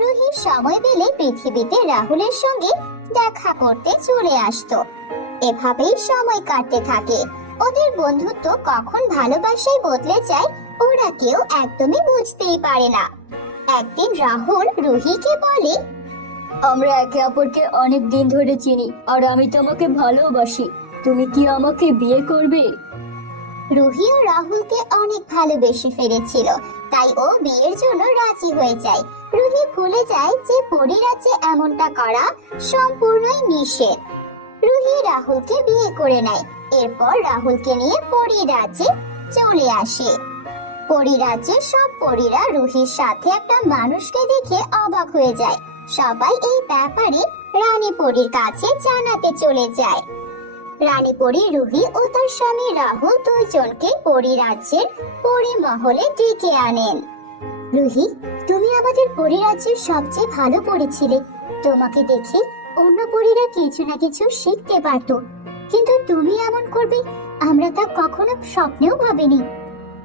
রুহি সময় পেলে পৃথিবীতে রাহুলের সঙ্গে দেখা করতে চলে আসতো। এভাবেই সময় কাটতে থাকে। ওদের বন্ধুত্ব কখন ভালোবাসায় বদলে যায় ওরা কেউ একদমই বুঝতেই পারে না। একদিন রাহুল রুহিকে বলে, আমরা একে অপরকে অনেক দিন ধরে চিনি, আর আমি তোমাকে ভালোবাসি। তুমি কি আমাকে বিয়ে করবে? রুহিও রাহুলকে অনেক ভালোবেসে ফেলেছিল, তাই ও বিয়ের জন্য রাজি হয়ে যায়। রুহি ভুলে যায় যে পরিরাজ্যে এমনটা করা সম্পূর্ণই নিষেধ। রুহি রাহুলকে বিয়ে করে নেয়। এরপর রাহুলকে নিয়ে পরিরাজ্যে চলে আসে। পরিরাজ্যের সব পরীরা রুহির সাথে একটা মানুষকে দেখে অবাক হয়ে যায়। সবাই এই ব্যাপারে রানী পরীর কাছে জানাতে চলে যায়। রানী পরী রুহি ও তার স্বামী রাহুল দুইজনকে পরিরাজ্যের পরিমহলে ডেকে আনেন। রুহি, তুমি আমাদের পরিরাজ্যের সবচেয়ে ভালো পরী ছিলে। তোমাকে দেখে অন্য পরীরা কিছু না কিছু শিখতে পারতো, কিন্তু তুমি এমন করবে আমরা তা কখনো স্বপ্নেও ভাবিনি।